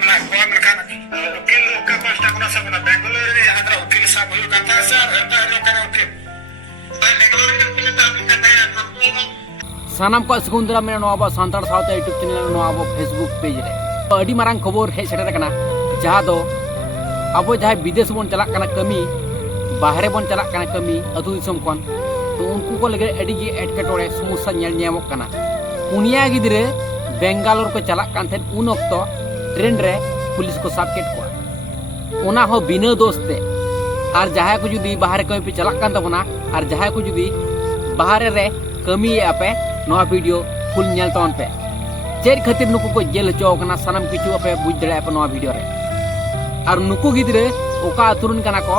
menak kuat menekan ukil luka pasta kuna sabuna Bangalore ini jangan terlalu ukil sabu kata sar eta luka ukil. Bangalore ini punya tapi kata ya सानाम को सगुंदरा में नवा सांतार सावते YouTube channel नवा Facebook page रे अडी मारंग खबर hedge shutter कना जहां दो अब जहां विदेश बन चला कना कमी बाहरे बन चला कना कमी अतु दिसम कोन तो उनको को लगे अडी गे एटकेटोरे समस्या नेल नेमक कना पुनिया गिदरे बेंगालोर को चला कान थे उन वक्त ट्रेन रे पुलिस को साब केट को ओना हो बिना दोस्ते और जहां को जुदी बाहरे कमी पे चला कान तबना और जहां को जुदी बाहरे रे कमी आपे नवा वीडियो फुल नेल तौन पे चेर खातिर नुकु को जेल चौकना सनम किचु आपे बुझ दड़े पे नवा वीडियो रे और नुकु गिदरे ओका अतुरन कना को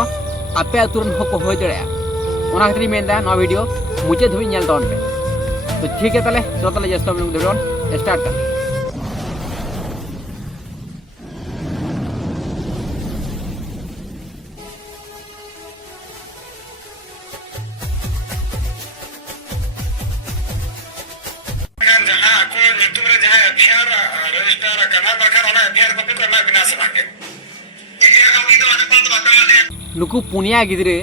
आपे अतुरन होको हो दड़े ओना खातिर मेंदा नवा वीडियो मुझे धुई नेल तौन पे तो ठीक है तले चलो तले जस्ट हम वीडियो स्टार्ट कर नुकु पुनिया गिदरे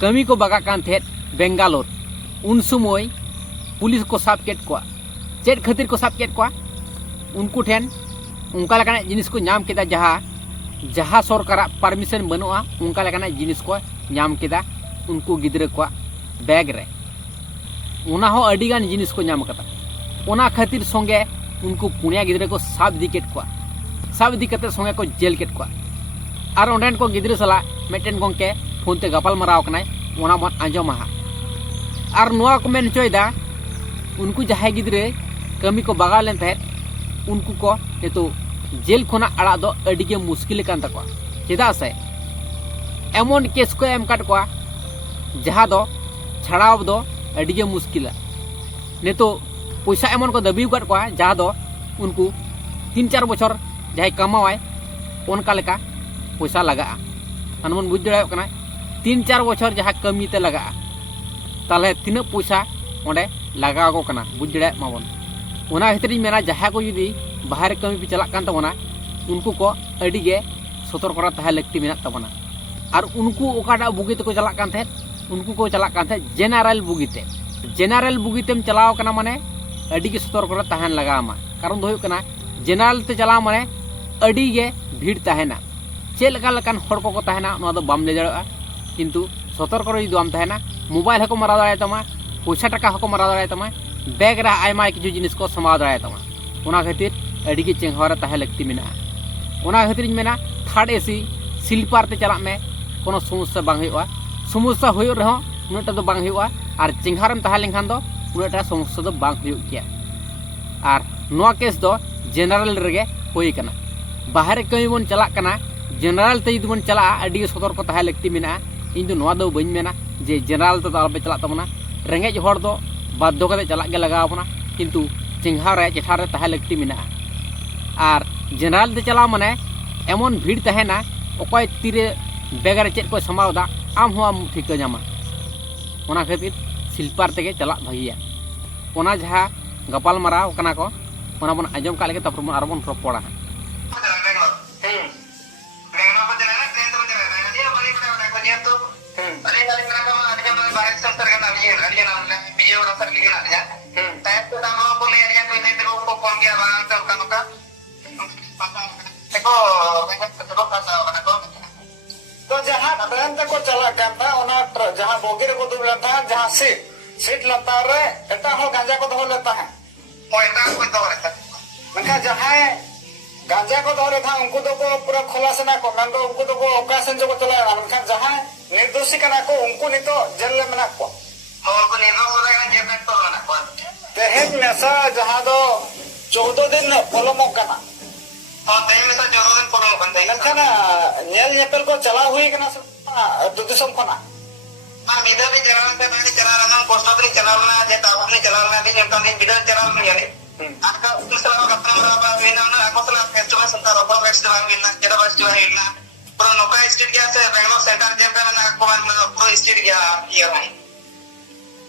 कमी को बगा कान थे बेंगालोर उन समय पुलिस को साब केट को चेट खातिर को साब केट को उनको ठेन उनका लगा जिनिस को नाम केदा जहाँ सरकार परमिशन बनुआ उनका लगा जिनिस को नाम केदा उनको गिदरे को बैग रे उना हो अडिगान जिनिस को नाम कता उना खातिर संगे उनको पुनिया गिदरे को साब दी केट को साब दी कते संगे को जेल केट को और ओंडेन को गिदरे सला मेटेन गोंके फोन ते गपाल मराव कनाय ओना बन आंजमा और नुआ को मेन चोयदा उनको जहां गिदरे कमी को बगा लेन थे उनको को तो जेल खोना अड़ा दो अडिगे मुश्किल कान तको चेदा से एमन केस को एम काट को जहां दो छड़ाव दो अडिगे मुश्किल ने तो पैसा एमन को दबी काट को जहां दो उनको 3-4 बछर जहां कमावाय उनका लेका पैसा लगा हनुमान बुझ दड़ा कना 3-4 बछर जहां कमी ते लगा ताले तीन पैसा ओंडे लगा को कना बुझ दड़ा माबन ओना हितरी मेना जहां को यदि बाहर कमी पे चला कान तबना उनको को अडिगे सतर्कता तहा लगती मेना तबना और उनको ओकाटा बुगी को चला कान थे उनको को चला कान थे जेनरल बुगीतेम चलाव कना माने अडिगे सतर्कता तहान लगा मा कारण दो कना जेनरल ते चलाव माने अडिगे भीड़ तहना चेल लकान हड़ को तहना नो दो बाम ले दड़ा किंतु सतर्क रे जो आम तहना मोबाइल हको मारा दाड़ा तमा पैसा टाका हको मारा दाड़ा तमा बैग रा आयमा किछु जिनिस को समा दाड़ा तमा ओना खातिर अडिगे चेंगहरा तहे लगती मेना ओना खातिर मेना थर्ड एसी स्लीपर ते चला में कोनो समस्या बांग हुआ समस्या होय रहो उनटा दो बांग हुआ और चेंगहरम तहा लेखान दो उनटा समस्या दो बांग हुई किया और नोआ केस दो जनरल रेगे होई कना बाहर कमी बन चला कना जनरल ते यदि बन चला अडिगे सतर्क तहा लगती मेना इन दो नोआ दो बइन मेना जे जनरल तो आलबे चला तमना रेंगेज हड़ दो बाध्य कते चला गे लगा अपना किंतु चिंघारे चेठारे तहा लगती मेना और जनरल ते चला माने एमन भीड़ तहना ओकय तीरे बेगारे चेत को समावदा आम हो आम ठिका जामा ओना खातिर स्लीपर तेगे चला भागिया ओना जहां गपाल माराव कना को ओना बन आजम का लेके तपर मन आरबन रोपड़ा तो जहाँ ट्रेन को चला जहाँ बोगी को दुब लेता है जहाँ सीट लेता है एटा हो गांजा को दो लेता है मैं जहाँ गांजा को दो लेता उनको तो को पूरा खुला से ना को मैं तो उनको तो को ओकासन जो को चला मैं जहाँ निर्दोषी का ना को उनको नहीं तो जेल में ना को तेहेज में सा जहाँ दो 14 दिन पोलोमो करना नेल नेपल को चला हुई कना दुदुसम कोना मिदा भी चला रहा कोस्टा भी चला रहा जे ताऊ ने चला रहा दिन का दिन बिदा चला रहा यानी आका दूसरा का अपना बराबर वेना ना अकोसला फेस्टिवल संता रोबा फेस्टिवल विना केदा फेस्टिवल हिलना पूरा नोका स्टेट गया से बेंगलोर सेंटर जे पे ना को पूरा स्टेट गया ये है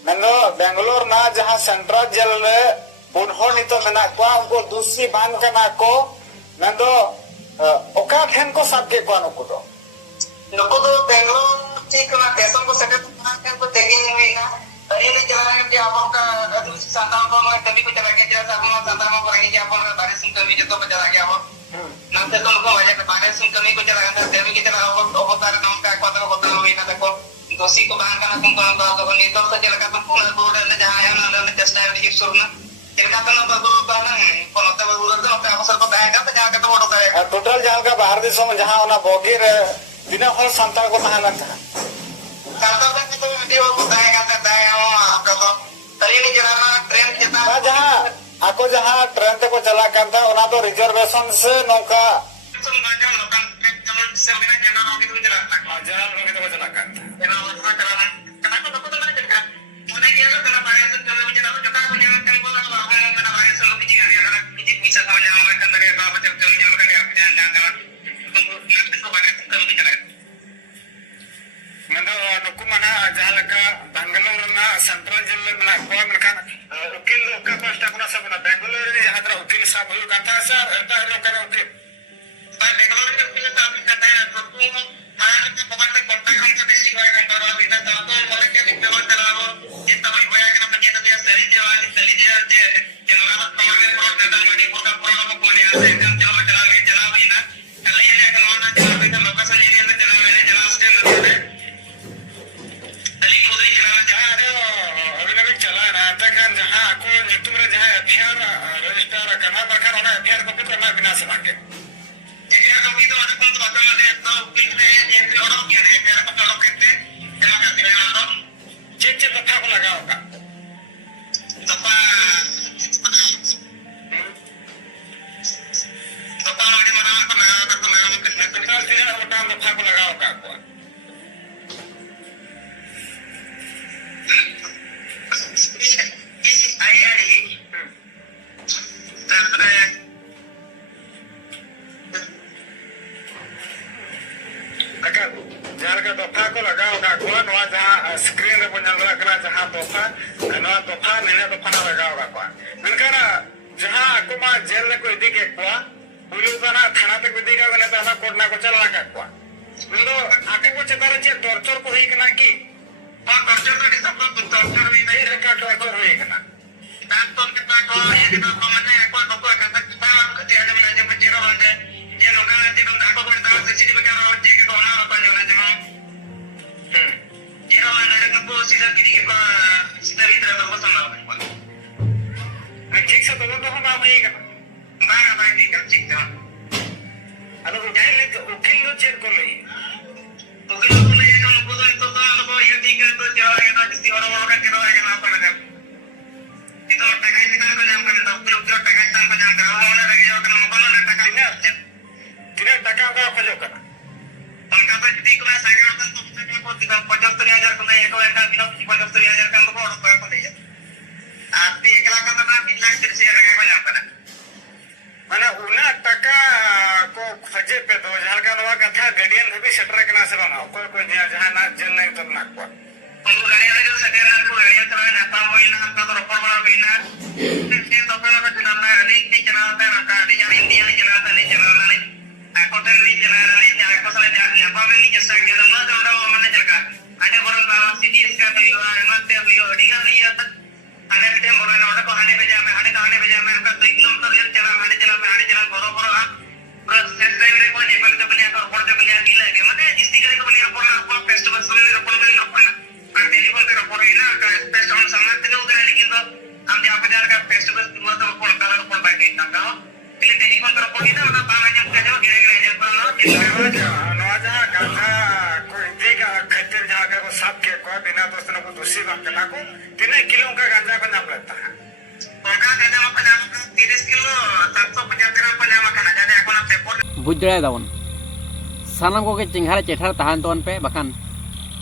मैंने बेंगलोर ना जहां सेंट्रल जेल रे पुनहो नितो मेना को उनको दूसरी बांध कना को मैं तो ओका ठेन को साब के को नुकु दो नुकु दो बेंगलोर ठीक ना स्टेशन को सेटल करना को चेकिंग हुई ना तरी ने चला के अपन का संतान को कभी को चला के जैसा अपन संतान को करेंगे कि अपन बारिश में कभी जो तो चला गया हो ना तो तुमको वजह के बारिश में कभी को चला गया देवी की चला हो होता है नाम का पता होता है ना देखो दोषी को बांध करना तुमको तो नेता से चला का तुमको बोर्ड ने जहां है ना ने चेष्टा है सुर ना चलका तो ना बगुल बाना कोन होता बगुल तो होता अवसर को दाएगा तो जहां का तो होता है टोटल जहां का बाहर देशों में जहां होना बोगी रे बिना हर संतान को ताना था संतान का तो वीडियो को दाएगा तो दाएगा आपका तो तरी नहीं चलाना ट्रेन चलता जहां आको जहां ट्रेन को चला करता ओना तो रिजर्वेशन से नौका सुन बाजा लोकल ट्रेन चलन से बिना जनरल होगी तो चला जनरल होगी तो चला करता जनरल होगी तो चलाना कना को तो मैंने चलका मैंने किया तो कना बारिश से चलो मुझे ना जोता को नहीं टेंपो ना बाबू मैंने बारिश से किसी का नहीं किसी पीछे था ना मैं कंधा के बाबू जब चल जाओ का आप जान जान तुम ना तो बारिश से कभी चला मैं नुकु मना जालका बेंगलुरु ना सेंट्रल जिले में ना कोई मन खाना उकिल का पास्टा कुना सब ना बेंगलुरु रे जहां तरह उकिल सब हुई कथा सा एटा रो करे उकिल बेंगलुरु के उकिल तो आप कहते हैं तो तुम मान के पकड़ के कांटेक्ट हम से बेसिक वाला कंट्रोल वाला बिना तो बोले के दिक्कत चलाओ ये तो भाई होया कि ना ये तो सरीजे वाली सरीजे जनरल कमांडर को नेता गाड़ी को पूरा को नहीं आते एकदम चलो चला भाई ना कल ये लेकर होना चला भाई तो लोकेशन एरिया में चला मैंने जला स्टेशन में अली उधर चला जा अभी चला ना तक जहां को नितुम रे जहां एफआईआर रजिस्टर करना बखर होना एफआईआर कॉपी करना बिना से मांगे एफआईआर कॉपी तो वाले कौन तो बात में तो उकिल ने एक ऑर्डर किया है एफआईआर को ऑर्डर करते क्या करते हैं ना चेक दफा को लगा होगा दफा दफा वाली मना को लगा कितने टोटल फिर ओटा दफा को लगा होगा को जालका दफा को लगा होगा को नवा जहां स्क्रीन रे बन रहा जहां दफा नवा दफा मैंने दफा ना लगा होगा को मनकरा जहां को मा जेल को इदी के को पुलिस बना थाना तक इदी का बने तो कोर्ट ना को चला का को बिंदो आके को चेतारे चे टॉर्चर को ही कना की और टॉर्चर तो सब को टॉर्चर भी नहीं रखा टॉर्चर हुई कना दांत तो के पास को ये तो मैंने कोई बको का तक पावर के आदमी ने जब चेरो बंदे ये लोग आते तो दांत को तो सीसीटीवी कैमरा और चेक को ना अपन जो ना जमा चेरो ना को सीधा की को सीधा भीतर तो पसंद ना ठीक से तो हम आ गए कना बाय बाय ठीक है ठीक है अलो जाने तो उकिल लो चेक कर ले तो के लोग ने जो को तो ये ठीक है तो जाएगा ना किसी और का चेरो आएगा ना अपन का itu takai kita ko jam kan tak perlu takai tan ko jam kan mo na lagi jo kan mo na takai na किने टका का खोजो कना उनका तो ठीक में साइकिल तो टका को 75000 को एक एक किलो 75000 का को और को दे आप 1 लाख का ना 3 लाख 30,000 का जम कर माने उना टका को खोजे पे तो जहां का नवा कथा गार्डियन भी सेटर कना से बना कोई जहां ना जेल नहीं तो ना को उनको गाड़ियां जो सटेरा को गाड़ियां चलाए ना पाम होई ना हमका तो रोपड़ बड़ा होई ना ये तो पहले का चलाना अनेक भी चलाता है ना गाड़ी या इंडिया नहीं चलाता नहीं चलाना नहीं आकोटन नहीं चलाना नहीं आको साले नेपाल में नहीं जैसा कि ना जो रहा मैंने चलका आने बोल बाबा सिटी इसका भी हुआ मत भी हो डिगा नहीं आता आने बेटे बोल ना को आने भेजा मैं उनका 2 किलोमीटर ये चला मैंने चला बरोबर पूरा सेट टाइम रे कोई नेपाल के बनिया और पड़ के बनिया की लगे मतलब जिस तरीके को बनिया अपन फेस्टिवल से रोपड़ में रोपड़ और टेलीफोन पे रोपड़ ना का पेस्ट ऑन सामान ते उधर लेकिन तो हम जहां पे जाकर फेस्टिवल हुआ तो रोपड़ कलर रोपड़ बैठे ना का इसलिए टेलीफोन पे रोपड़ ना ना बाबा जब का जो गिरे जब ना नवाजा गांजा कोई देगा खच्चर जहां का को साफ के को बिना दोस्त ने को दूसरी बात करना को 3 किलो का गांजा का नाम लेता है उनका गांजा का 30 किलो 775 पजामा खाना जाने এখন आप पेपर बुझ दाड़ा दावन सानाम को के चिंघारे चेठार तहान तोन पे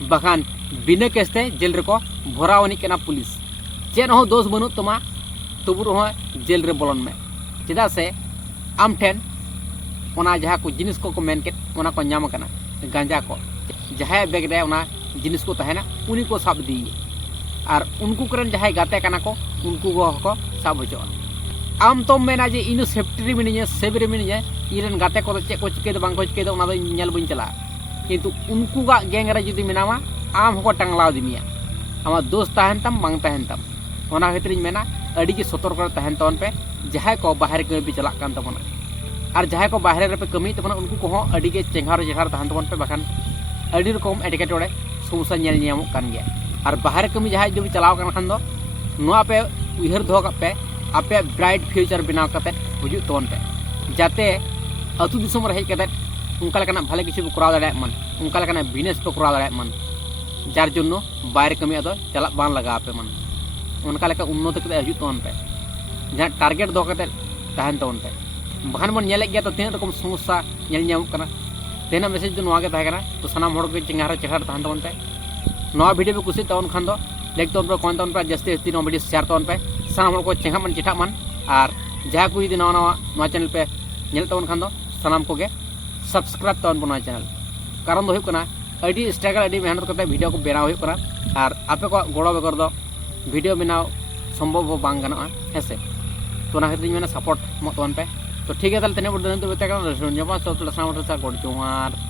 बखान बिना केसते जेल रे को भरावनी केना पुलिस चेन हो दोष बनु तमा तबुर हो जेल रे बोलन में चेदा से आम ठेन ओना जहा को जिनिस को मेन के ओना को नाम कना गांजा को जहां बैग रे ओना जिनिस को तहना उनी को साब दी और उनको करन जहां गाते कना को उनको को साब होजो आम तो मेना जे इन सेफ्टी रे मिनिया सेफ रे मिनिया इन गाते को चे को चिके बांग को चिके ओना दो नेल बइन चला किंतु उनको गा गैंग रे जुदी मेनामा आम को टांगलाव दिमिया आमा दोस्त तहन तम बांग तहन तम ओना खतरिन मेना अड़ी के सतर्क तहन तवन पे जहां को बाहर कमी पे चला कान तबना और जहां को बाहर रे पे कमी तबना उनको को अड़ी के चेंगार जेहार तहन तवन पे बखान अड़ी रकम एडकेटोड़े समस्या नेल नियामो कान गया और बाहर कमी जहां जो चलाव कान खान दो नोआ पे उहर धो पे आपे ब्राइट फ्यूचर बनाव करते हुजू तवन पे जाते अतु दिसम रे हेज करते उनका लेकाना भाले किछु कराव दाड़े मन उनका लेकाना बिजनेस पे कराव दाड़े मन जार जन्नो बाहर कमी अदो चला बान लगा पे मन उनका लेका उन्नत करते हुजू तवन पे जहां टारगेट दो करते तहन तवन पे बखान बन नेले गया तो तीन रकम समस्या नेल ᱧᱟᱢᱚᱜ कना तेना मैसेज दो नोआ के ताहे कना तो सनाम हड़ के चिंगार चेहरा तहन तवन पे नोआ वीडियो पे कुछ तवन खान दो लाइक तवन पे कमेंट तवन पे जस्ती जस्ती नोआ वीडियो शेयर तवन पे सनाम हड़ को चेंगा मन चिठा मन और जहां को यदि नवा नवा चैनल पे नेल तवन खान दो सनाम को के सब्सक्राइब तवन बना चैनल कारण दो कना अडी स्ट्रगल अडी मेहनत करते वीडियो को बनाव हुई कना और आपे को गड़ो बेगर दो वीडियो बनाव संभव बांग गनोआ हेसे तो ना खातिर मैंने सपोर्ट मत तवन पे तो ठीक है ताले तने बड़ दिन तो बेता का रंजमा सब लसना मत सा गोड़ चुमार